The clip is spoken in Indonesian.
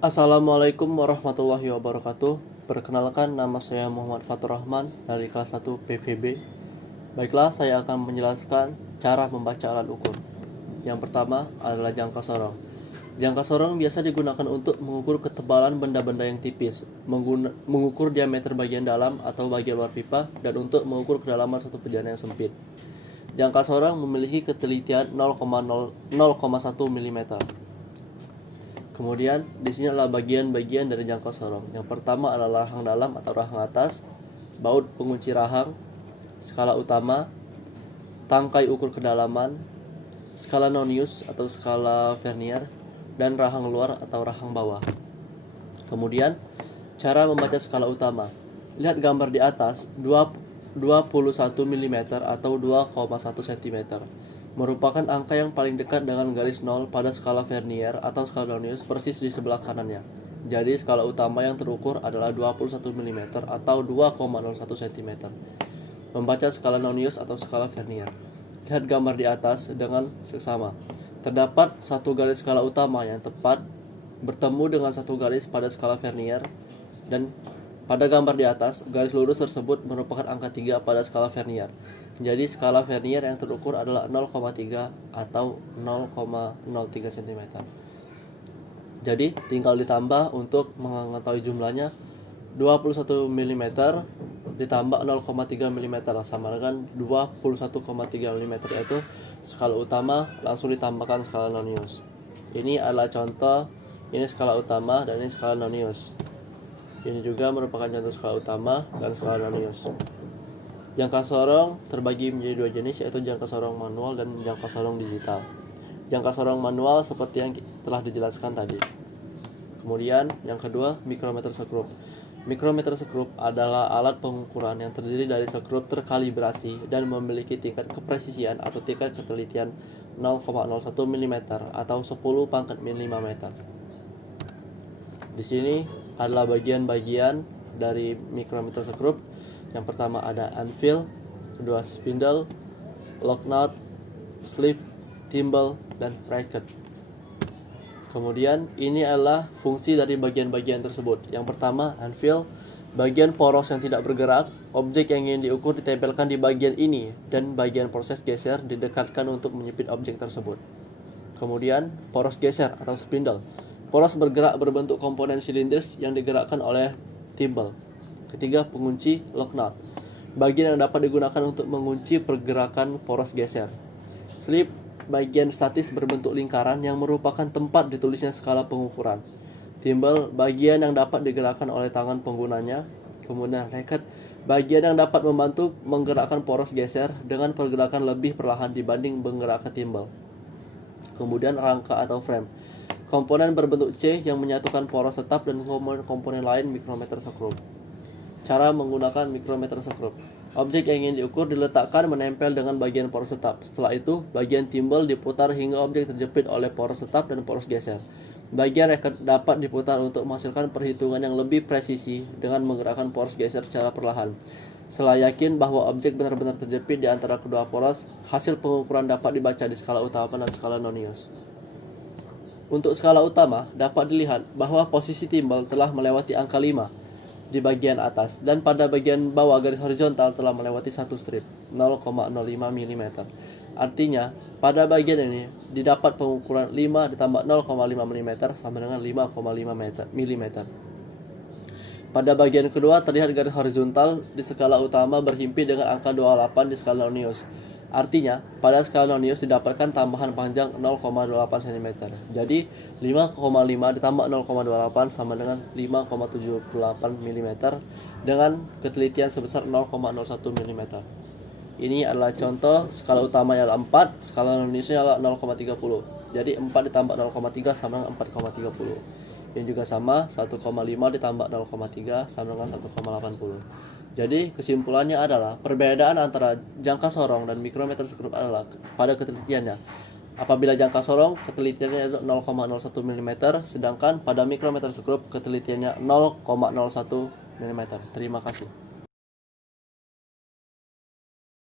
Assalamualaikum warahmatullahi wabarakatuh. Perkenalkan, nama saya Muhammad Fatur Rahman dari kelas 1 PVB. Baiklah, saya akan menjelaskan cara membaca alat ukur. Yang pertama adalah jangka sorong. Jangka sorong biasa digunakan untuk mengukur ketebalan benda-benda yang tipis, mengukur diameter bagian dalam atau bagian luar pipa, dan untuk mengukur kedalaman satu pejantan yang sempit. Jangka sorong memiliki ketelitian 0,1 mm. Kemudian, di sini adalah bagian-bagian dari jangka sorong. Yang pertama adalah rahang dalam atau rahang atas, baut pengunci rahang, skala utama, tangkai ukur kedalaman, skala nonius atau skala vernier, dan rahang luar atau rahang bawah. Kemudian, cara membaca skala utama. Lihat gambar di atas, 21 mm atau 2,1 cm. Merupakan angka yang paling dekat dengan garis 0 pada skala vernier atau skala nonius persis di sebelah kanannya. Jadi skala utama yang terukur adalah 21 mm atau 2,01 cm. Membaca skala nonius atau skala vernier. Lihat gambar di atas dengan seksama. Terdapat satu garis skala utama yang tepat bertemu dengan satu garis pada skala vernier, dan pada gambar di atas, garis lurus tersebut merupakan angka 3 pada skala vernier. Jadi skala vernier yang terukur adalah 0,3 atau 0,03 cm. Jadi tinggal ditambah untuk mengetahui jumlahnya. 21 mm ditambah 0,3 mm sama dengan 21,3 mm, yaitu skala utama langsung ditambahkan skala nonius. Ini adalah contoh, ini skala utama dan ini skala nonius. Ini juga merupakan contoh skala utama dan skala nonius. Jangka sorong terbagi menjadi dua jenis, yaitu jangka sorong manual dan jangka sorong digital. Jangka sorong manual seperti yang telah dijelaskan tadi. Kemudian yang kedua, mikrometer skrup. Mikrometer skrup adalah alat pengukuran yang terdiri dari skrup terkalibrasi dan memiliki tingkat kepresisian atau tingkat ketelitian 0,01 mm atau 10 pangkat mm. Di sini adalah bagian-bagian dari mikrometer skrup. Yang pertama ada anvil, kedua spindle, lock nut, sleeve, thimble, dan bracket. Kemudian ini adalah fungsi dari bagian-bagian tersebut. Yang pertama, anvil, bagian poros yang tidak bergerak. Objek yang ingin diukur ditempelkan di bagian ini, dan bagian proses geser didekatkan untuk menyepit objek tersebut. Kemudian poros geser atau spindle, poros bergerak berbentuk komponen silindris yang digerakkan oleh thimble. Ketiga, pengunci, lock nut, bagian yang dapat digunakan untuk mengunci pergerakan poros geser. Sleeve, bagian statis berbentuk lingkaran yang merupakan tempat ditulisnya skala pengukuran. Thimble, bagian yang dapat digerakkan oleh tangan penggunanya. Kemudian racket, bagian yang dapat membantu menggerakkan poros geser dengan pergerakan lebih perlahan dibanding menggerakkan thimble. Kemudian rangka atau frame, komponen berbentuk C yang menyatukan poros tetap dan komponen lain mikrometer skrup. Cara menggunakan mikrometer skrup. Objek yang ingin diukur diletakkan menempel dengan bagian poros tetap. Setelah itu, bagian thimble diputar hingga objek terjepit oleh poros tetap dan poros geser. Bagian racket dapat diputar untuk menghasilkan perhitungan yang lebih presisi dengan menggerakkan poros geser secara perlahan. Setelah yakin bahwa objek benar-benar terjepit di antara kedua poros, hasil pengukuran dapat dibaca di skala utama dan skala nonius. Untuk skala utama, dapat dilihat bahwa posisi thimble telah melewati angka 5 di bagian atas, dan pada bagian bawah garis horizontal telah melewati satu strip 0,05 mm. Artinya, pada bagian ini didapat pengukuran 5 ditambah 0,5 mm sama dengan 5,5 mm. Pada bagian kedua terlihat garis horizontal di skala utama berhimpit dengan angka 28 di skala nonius. Artinya, pada skala nonius didapatkan tambahan panjang 0,28 cm. Jadi, 5,5 ditambah 0,28 sama dengan 5,78 mm dengan ketelitian sebesar 0,01 mm. Ini adalah contoh skala utamanya adalah 4, skala noniusnya adalah 0,30. Jadi, 4 ditambah 0,3 sama dengan 4,30. Ini juga sama, 1,5 ditambah 0,3 sama dengan 1,80. Jadi kesimpulannya adalah perbedaan antara jangka sorong dan mikrometer skrup adalah pada ketelitiannya. Apabila jangka sorong ketelitiannya 0,01 mm, sedangkan pada mikrometer skrup ketelitiannya 0,01 mm. Terima kasih.